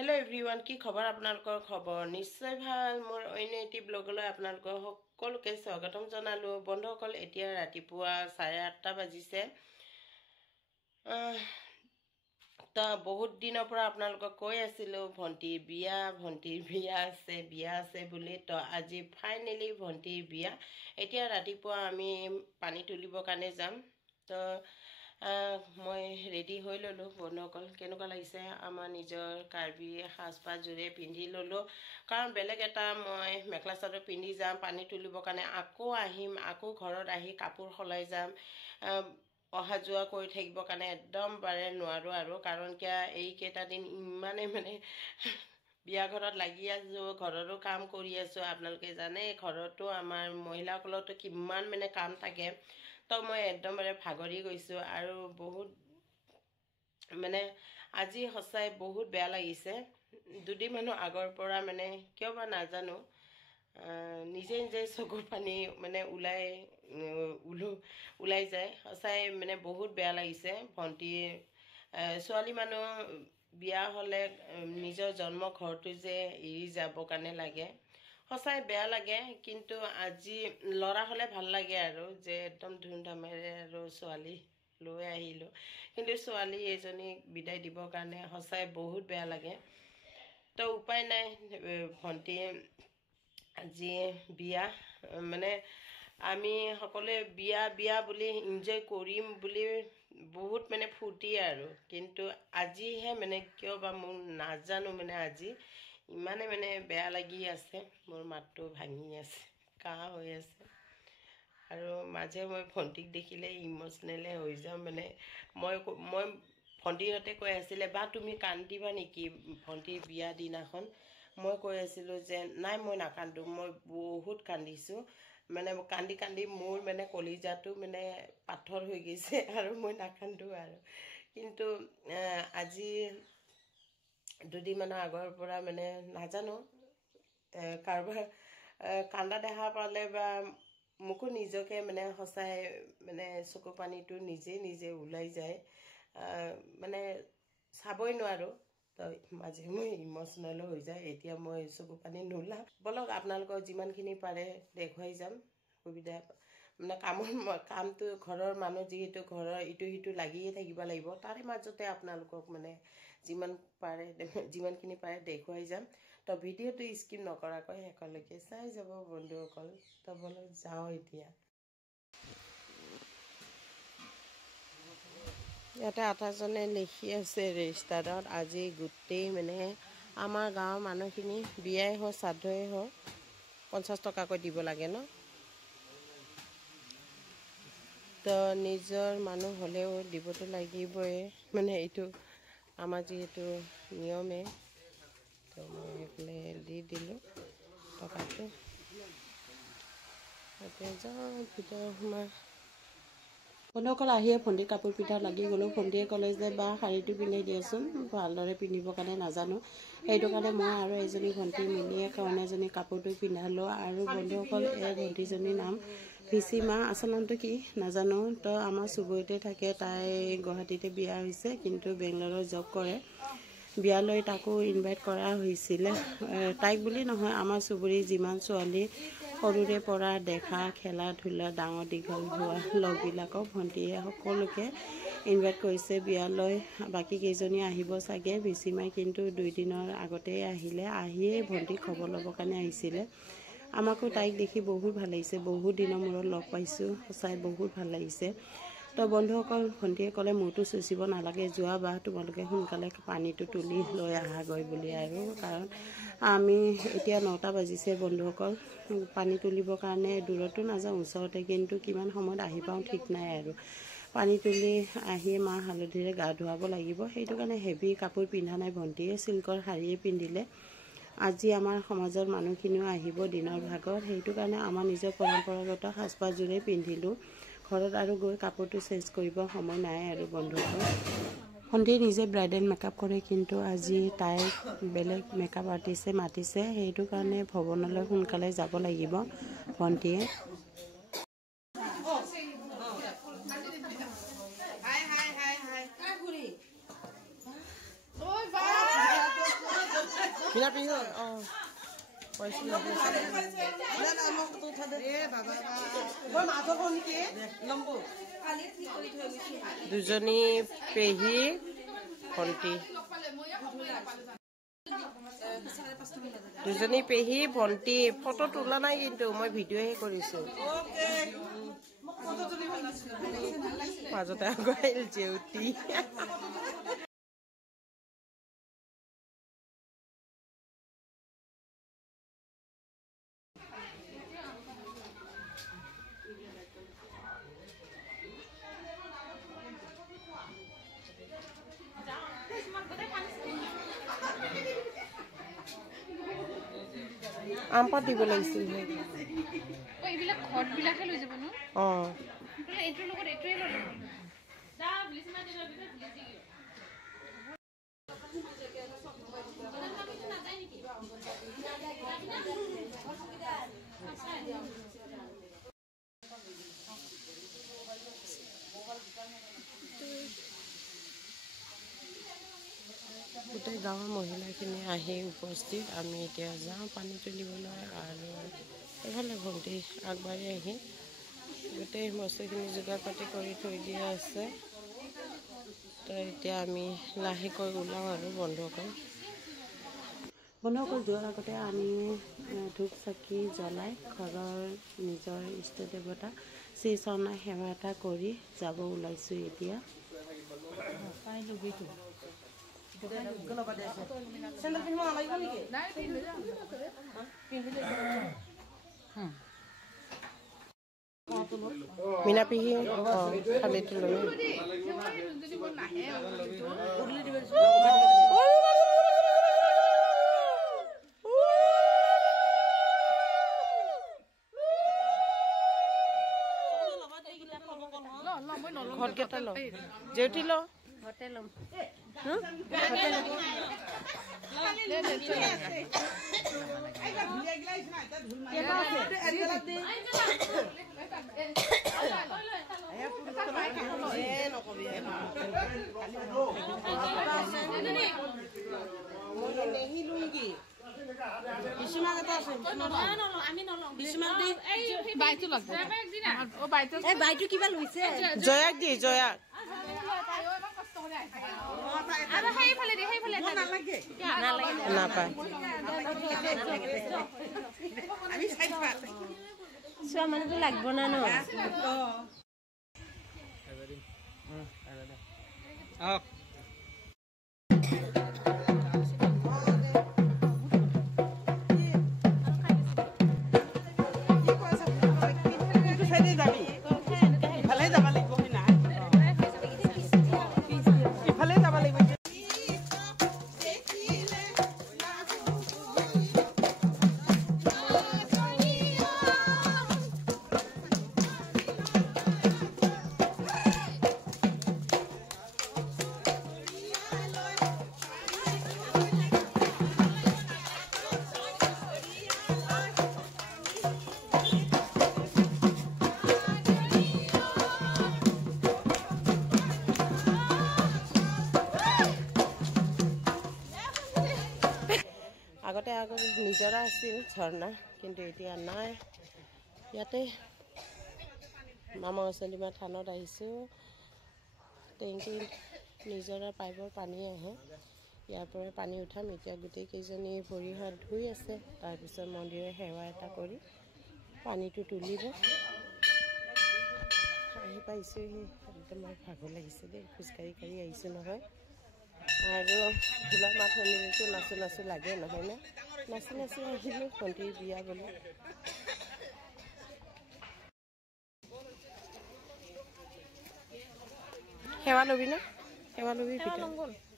hello everyone की खबर आपनालोকৰ खबर निश्चय ভাল मोर অন্য এটি ব্লগলৈ আপোনালোকৰ সকলোকে স্বাগতম জনালো বন্ধুসকল এতিয়া ৰাতিপুৱা 8:30 বাজিছে তা বহুত দিনৰ পৰা আপোনালোকক কৈ আছিলো ভন্টিৰ বিয়া আছে বুলি তো আজি ফাইনালি ভন্টিৰ বিয়া এতিয়া ৰাতিপুৱা আমি পানী তুলিবৰ কাৰণে যাম তো মই ৰেডি হৈ ললো বন্ধুসকল কেনেকুৱা লাগিছে আমাৰ নিজৰ কাৰ্বি সাজপাৰ জুৰে পিন্ধি ললো কাৰণ বেলেগ এটা মই মেখলা চাদৰ পিন্ধি যাম পানী তুলিবৰ কাৰণে আকৌ আহিম আকৌ ঘৰত আহি কাপোৰ খলাই যাম অহা যোৱা কৰি থাকিবৰ কাৰণে একদম বাৰে নোৱাৰো আৰু কাৰণ কিয়া এই কেইটা দিন ইমানে মানে বিয়া ঘৰত লাগি আছো ঘৰৰো কাম কৰি আছো আপোনালোকে জানে ঘৰতো আমাৰ মহিলাসকলতো কিমান মানে কাম থাকে তো মই একদম বাৰে ভাগৰি গৈছো আৰু বহুত মানে আজি হসাই বহুত বেয়া লাগিছে দুদিন মানুহ আগৰ পৰা মানে কিয় বা নাজানো নিজে নিজে চকুৰ পানী মানে ওলাই যায় হসাই মানে বহুত বেয়া লাগিছে ভন্টি ছোৱালী মানুহ বিয়া হলে নিজৰ জন্ম ঘৰটো যে এৰি যাব কাৰণে লাগে হসাই বেয়া লাগে কিন্তু আজি লৰা হলে ভাল লাগে আৰু যে একদম ধুমধামেৰে আৰু ছোৱালী লৈ আহিলো কিন্তু ছোৱালী এজনী বিদায় দিবৰ কাৰণে হসাই বহুত বেয়া লাগে তো উপায় নাই ভন্টি আজি বিয়া মানে আমি সকলে বিয়া বুলি এনজয় কৰিম বুলি বহুত মানে ফুৰ্তি আৰু কিন্তু আজিহে মানে কিয় বা মই নাজানো মানে আজি ইমানে মানে বেয়া লাগি আছে মোৰ মাতটো ভাঙি আছে কাহ হৈ আছে আৰু মাঝে মই ভন্টিক দেখিলে ইমোশনেল হৈ যাওঁ মানে মই ভন্টিহঁতে কৈ আছিলে বা তুমি কান্দিবা নেকি ভন্টিৰ বিয়া দিনাখন মই কৈ আছিলো যে নাই মই নাকান্দো মই বহুত কান্দিছো মানে কান্দি কান্দি মোৰ মানে কলিজাটো মানে পাথৰ হৈ গৈছে আৰু মই নাকান্দো আৰু কিন্তু আজি দুদিন মান আগৰ পৰা মানে নাজানো কাৰবাৰ কান্দা দেখা পালে বা মুকো নিজকে মানে হসাই মানে চকু পানীটো নিজে ওলাই যায় মানে চাবই নোৱাৰো তো মাজে মই ইমোশনেল হৈ যায় এতিয়া মই চকু পানী নোলাম বলক আপোনালোকৰ যিমানখিনি পাৰে দেখুৱাই যাম সুবিধা মানে কামটো ঘৰৰ মানুহ যিহেতু ঘৰৰ ইটো সিটো লাগিয়ে থাকিব লাগিব তাৰে মাজতে আপোনালোকক মানে যিমানখিনি পাৰে দেখুৱাই যাম তো ভিডিঅ'টো স্কিপ নকৰাকৈ শেষলৈকে চাই যাব বন্ধুসকল তো বলক যাওঁ এতিয়া ইয়াতে আটাজনে লিখি আছে ৰেজিষ্টাৰত আজি গোটেই মানে আমাৰ গাঁৱৰ মানুহখিনি বিয়াই হওক শ্ৰাদ্ধই হওক 50 টকাকৈ দিব লাগে ন তো নিজৰ মানুহ হ'লেও দিবতো লাগিবই মানে এইটো আমাৰ যিহেতু নিয়মে তো মই এইফালে দি দিলোঁ টকাটো এতিয়া যাওঁ ভিতৰত সোমাই বন্ধুসকল আহিয়ে ভণ্টিৰ কাপোৰ পিন্ধা লাগি গ'লোঁ ভণ্টিয়ে ক'লে যে বা শাৰীটো পিন্ধাই দিয়াচোন ভালদৰে পিন্ধিবৰ কাৰণে নাজানো সেইটো কাৰণে মই আৰু এজনী ভণ্টি মিলিয়ে কইনাজনী কাপোৰটো পিন্ধালোঁ আৰু বন্ধুসকল এই ভণ্টিজনীৰ নাম ভিচিমা আচল নামটো কি নাজানো তো আমাৰ চুবুৰীতে থাকে তাই গুৱাহাটীতে বিয়া হৈছে কিন্তু বেংগলোৰত জব কৰে বিয়ালৈ তাকো ইনভাইট কৰা হৈছিলে তাইক বুলি নহয় আমাৰ চুবুৰীৰ যিমান ছোৱালী সৰুৰে পৰা দেখা খেলা ধূলা ডাঙৰ দীঘল হোৱা লগবিলাকক ভণ্টিয়ে সকলোকে ইনভাইট কৰিছে বিয়ালৈ বাকী কেইজনী আহিব চাগে ভিচিমাই কিন্তু 2 দিনৰ আগতেই আহিয়ে ভণ্টিক খবৰ ল'বৰ কাৰণে আহিছিলে আমাকো তাইক দেখি বহুত ভাল লাগিছে বহুত দিনৰ মূৰত লগ পাইছোঁ সঁচাই বহুত ভাল লাগিছে তো বন্ধুসকল ভণ্টিয়ে ক'লে মোৰতো চুচিব নালাগে যোৱা বা তোমালোকে সোনকালে পানীটো তুলি লৈ আহাগৈ বুলি আৰু কাৰণ আমি এতিয়া 9টা বাজিছে বন্ধুসকল পানী তুলিবৰ কাৰণে দূৰতো নাযাওঁ ওচৰতে কিন্তু কিমান সময়ত আহি পাওঁ ঠিক নাই আৰু পানী তুলি আহি মাহ হালধিৰে গা ধুৱাব লাগিব সেইটো কাৰণে হেভি কাপোৰ পিন্ধা নাই ভণ্টিয়ে চিল্কৰ শাৰীয়ে পিন্ধিলে আজি আমাৰ সমাজৰ মানুহখিনিও আহিব দিনৰ ভাগত সেইটো কাৰণে আমাৰ নিজৰ পৰম্পৰাগত সাজপাৰযোৰে পিন্ধিলোঁ ঘৰত আৰু গৈ কাপোৰটো চেঞ্জ কৰিব সময় নাই আৰু বন্ধুসকল ভণ্টিয়ে নিজে ব্ৰাইডেল মেকআপ কৰে কিন্তু আজি তাইক বেলেগ মেকআপ আৰ্টিষ্টে মাতিছে সেইটো কাৰণে ভৱনলৈ সোনকালে যাব লাগিব ভণ্টিয়ে মিনা পিহি কৈছিলো দুজনী পেহী ভণ্টি দুজনী পেহী ভণ্টি ফটো তোলা নাই কিন্তু মই ভিডিঅ'হে কৰিছোঁ মাজতে আগুৱাই জেউতি আম পাত দিব লাগিছিল গোটেই গাঁৱৰ মহিলাখিনি আহি উপস্থিত আমি এতিয়া যাওঁ পানী তুলিবলৈ আৰু এইফালে ভণ্টি আগবাঢ়ি আহি গোটেই বস্তুখিনি যোগাৰ পাতি কৰি থৈ দিয়া আছে তো এতিয়া আমি লাহেকৈ ওলাওঁ আৰু বন্ধুসকল যোৱাৰ আগতে আমি ধূপ চাকি জ্বলাই ঘৰৰ নিজৰ ইষ্ট দেৱতা শ্ৰী চৰণা সেৱা এটা কৰি যাব ওলাইছোঁ এতিয়া মিনা পিহি খালি তুলনি ঘৰকেইটা ল জেউতি ল ঘৰতে ল'ম জয়াক দি জয়াক নাপায় চোৱা মানুহটো লাগিব না ন আগতে নিজৰা আছিল ঝৰ্ণা কিন্তু এতিয়া নাই ইয়াতে মামা অচলিমা থানত আহিছোঁ টেংকিত নিজৰা পাইপৰ পানী আহে ইয়াৰ পৰা পানী উঠাম এতিয়া গোটেইকেইজনী ভৰি হাত ধুই আছে তাৰপিছত মন্দিৰৰ সেৱা এটা কৰি পানীটো তুলিব আহি পাইছোঁহি একদম মই ভাগৰ লাগিছে দেই খোজকাঢ়ি কাঢ়ি আহিছোঁ নহয় আৰু ধূলা মাত শুনিলেতো নাচো নাচো লাগে নহয় নে নাচি নাচি আহিলোঁ ভণ্টিৰ বিয়া বুলি সেৱা ল'বি না সেৱা ল'বি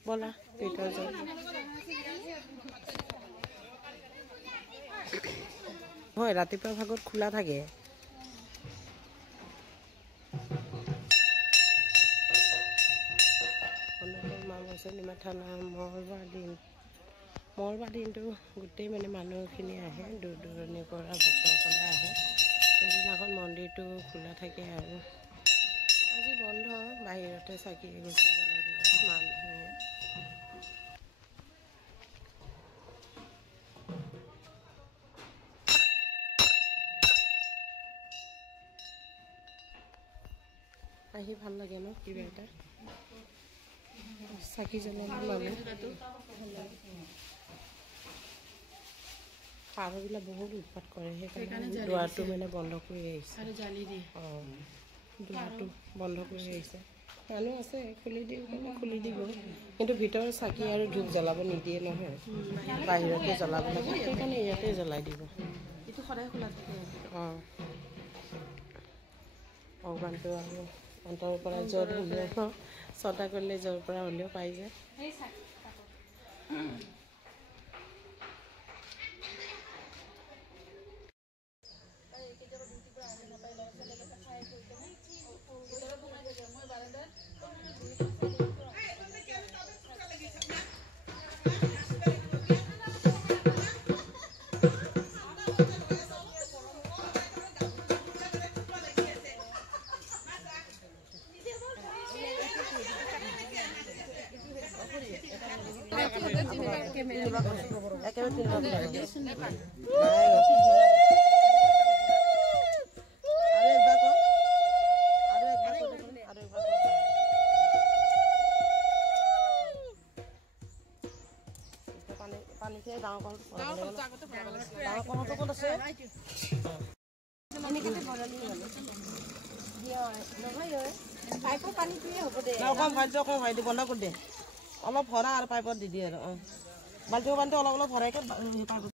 ব'লা ভিতৰ যাওঁ হয় ৰাতিপুৱা ভাগত খোলা থাকে অচলিমা থানা মঙলবাৰ দিনটো গোটেই মানে মানুহখিনি আহে দূৰ দূৰণিৰ পৰা ভক্তসকলে আহে সেইদিনাখন মন্দিৰটো খোলা থাকে আৰু আজি বন্ধ বাহিৰতে চাকি এগছি জ্বলাই দিব মানুহে আহি ভাল লাগে ন কিবা এটা চাকি জ্বলালে মানে পাৰবিলাক বহুত উৎপাত কৰে সেইকাৰণে দুৱাৰটো মানে বন্ধ কৰি আহিছে আৰু জালি দিয়ে দুৱাৰটো বন্ধ কৰি আহিছে মানুহ আছে খুলি দিওঁ মানে খুলি দিব কিন্তু ভিতৰৰ চাকি আৰু ধূপ জ্বলাব নিদিয়ে নহয় বাহিৰতে জ্বলাব লাগে সেইকাৰণে ইয়াতে জ্বলাই দিব এইটো সদায় খোলা থাকে ভগৱানটো আৰু অন্তৰৰ পৰা য'ত হ'লেও শ্ৰদ্ধা কৰিলে য'ৰ পৰা হ'লেও পাই যায় অলপ ভৰা আৰু পাইপত দি দিয়ে আৰু বাল্টিও পানীটো অলপ অলপ ভৰাইকে পাইপত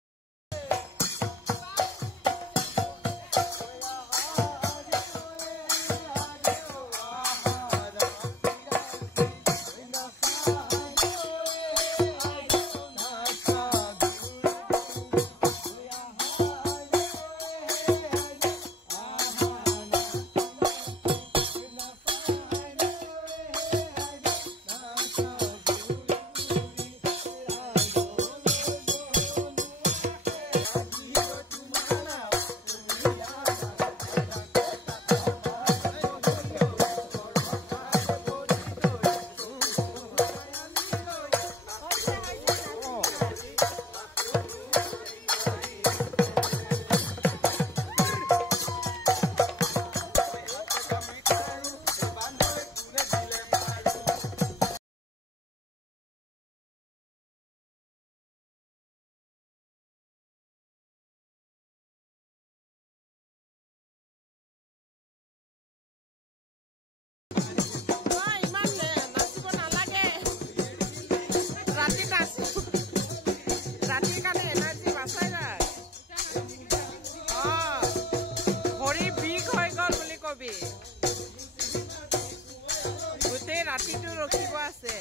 ৰাতিটো ৰখিব আছে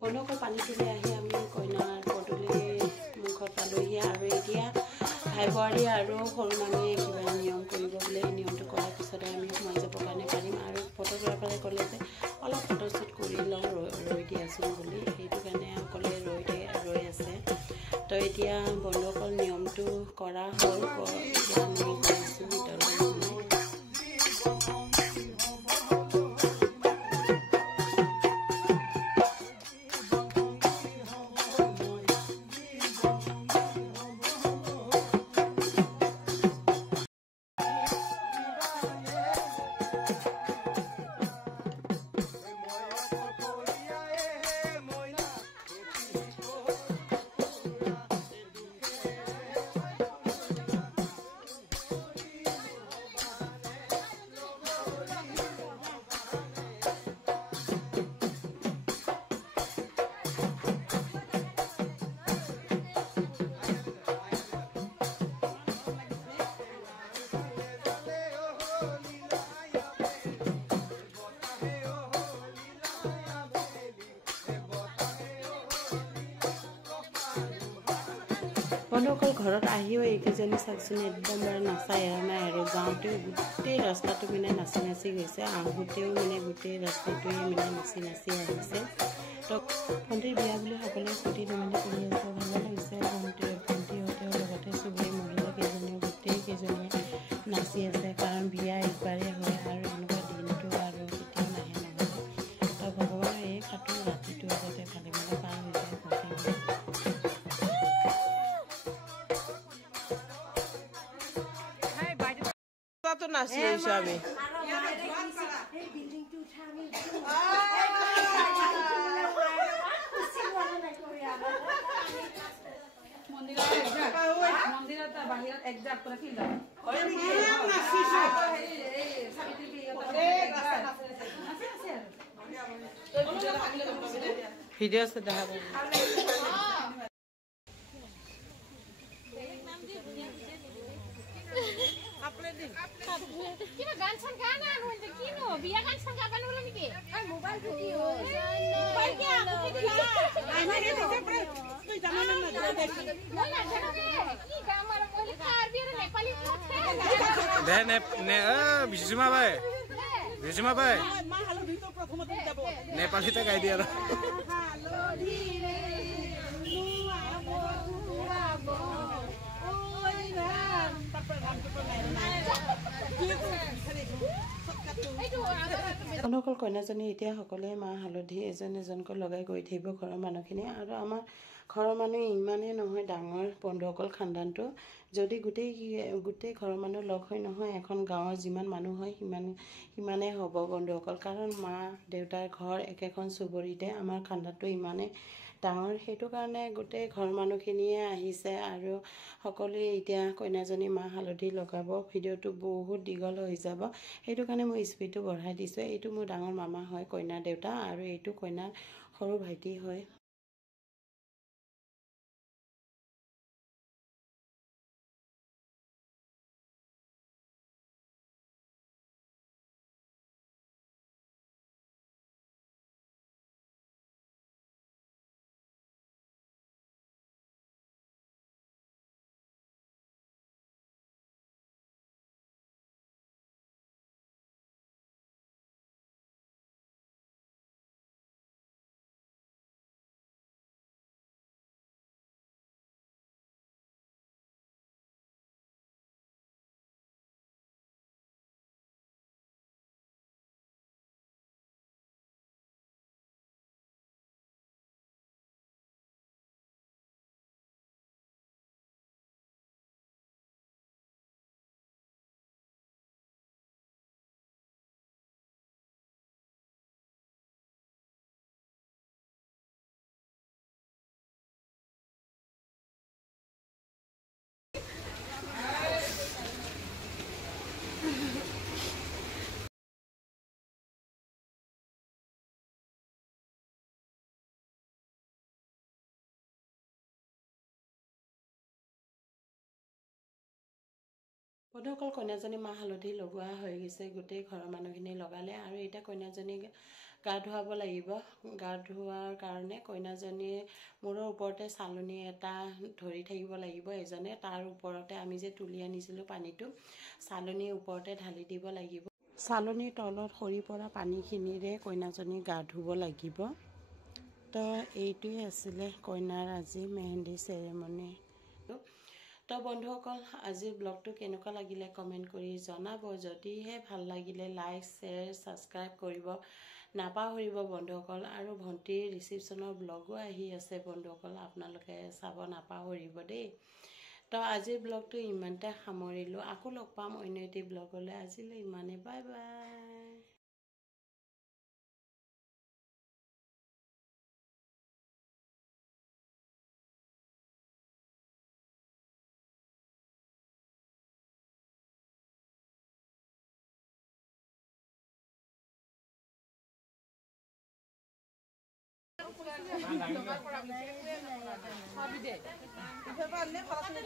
বনকৰ পানী তুলি আহি আমি কইনাৰ পদূলি মুখত পালোহি আৰু এতিয়া ভাই বোৱাৰী আৰু সৰু মামীয়ে কিবা নিয়ম কৰিব বোলে নিয়মটো কৰাৰ পিছতে আমি সোমাই যাবৰ কাৰণে পাৰিম আৰু ফটোগ্ৰাফাৰে ক'লে যে অলপ ফটোশ্বুট কৰি লওঁ ৰৈ দিয়াচোন বুলি সেইটো কাৰণে সকলোৱে ৰৈ আছে তো এতিয়া বনকৰ নিয়মটো কৰা হ'ল এতিয়া আমি গৈছোঁ ভিতৰলৈ বন্ধুসকল ঘৰত আহিও এইকেইজনী চাকচোন একদম বাৰু নাচাই এৰা নাই আৰু যাওঁতেও গোটেই ৰাস্তাটো মানে নাচি নাচি গৈছে আহোঁতেও মানে গোটেই ৰাস্তাটোৱে মানে নাচি নাচি আহিছে তো ভণ্টিৰ বিয়া বুলি সকলোৱে ফূৰ্তি ধেমালি কৰি আছে ভালে লাগিছে ভণ্টিহঁতেও লগতে চবেই মহিলা কেইজনীও গোটেই কেইজনীয়ে নাচি আছে কাৰণ বিয়া একবাৰেই হয় আৰু এনেকুৱা দিনটো আৰু কেতিয়াও নাহে নহয় তো ভগৱানৰ এই খাটোৰ ৰাতিটো আগতে ভালে ভালে পাৰ হৈ যায় ভণ্টি নাচি আহিছো আমি ভিডিঅ' আছে দেখা কিবা গান চান গা না হইতে কিনো বিয়া গান চান গাবা নলো নেকি মোবাইল ফুটি হৈ মোবাইল কি আমি দিছে তুই জানা না কি গাম আর কইলি কার বিয়া নেপালি আছে দে নে বিজুমা ভাই মা হালো ভিতর প্রথমতে যাব নেপালিতে গাই দিয়া রে হালো ধীরে নুয়াবো নুয়াবো ওই রাম তারপর রাম তো নাই অনকল কইনাজনী এতিয়া সকলোৱে মাহ হালধি এজন এজনকৈ লগাই গৈ থাকিব ঘৰৰ মানুহখিনি আৰু আমাৰ ঘৰৰ মানুহ ইমানেই নহয় ডাঙৰ বন্ধুসকল খানদানটো যদি গোটেই ঘৰৰ মানুহ লগ হৈ নহয় এখন গাঁৱৰ যিমান মানুহ হয় সিমানেই হ'ব বন্ধুসকল কাৰণ মা দেউতাৰ ঘৰ একেখন চুবুৰীতে আমাৰ খানদানটো ইমানেই ডাঙৰ সেইটো কাৰণে গোটেই ঘৰৰ মানুহখিনিয়ে আহিছে আৰু সকলোৱে এতিয়া কইনাজনী মাহ হালধি লগাব ভিডিঅ'টো বহুত দীঘল হৈ যাব সেইটো কাৰণে মই স্পীডটো বঢ়াই দিছোঁ এইটো মোৰ ডাঙৰ মামা হয় কইনাৰ দেউতা আৰু এইটো কইনাৰ সৰু ভাইটি হয় বন্ধুসকল কইনাজনী মাহ হালধি লগোৱা হৈ গৈছে গোটেই ঘৰৰ মানুহখিনি লগালে আৰু এতিয়া কইনাজনী গা ধুৱাব লাগিব গা ধুৱাৰ কাৰণে কইনাজনীয়ে মূৰৰ ওপৰতে চালনী এটা ধৰি থাকিব লাগিব এজনে তাৰ ওপৰতে আমি যে তুলি আনিছিলোঁ পানীটো চালনীৰ ওপৰতে ঢালি দিব লাগিব চালনীৰ তলত সৰি পৰা পানীখিনিৰে কইনাজনী গা ধুব লাগিব তো এইটোৱে আছিলে কইনাৰ আজি মেহেন্দি চেৰেমনি তো বন্ধুসকল আজিৰ ব্লগটো কেনেকুৱা লাগিলে কমেণ্ট কৰি জনাব যদিহে ভাল লাগিলে লাইক শ্বেয়াৰ ছাবস্ক্ৰাইব কৰিব নাপাহৰিব বন্ধুসকল আৰু ভণ্টিৰ ৰিচিপশ্যনৰ ব্লগো আহি আছে বন্ধুসকল আপোনালোকে চাব নাপাহৰিব দেই তো আজিৰ ব্লগটো ইমানতে সামৰিলোঁ আকৌ লগ পাম অন্য এটি ব্লগলৈ আজিলৈ ইমানে বাই বাই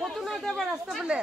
কত না দেব রাস্তা বলে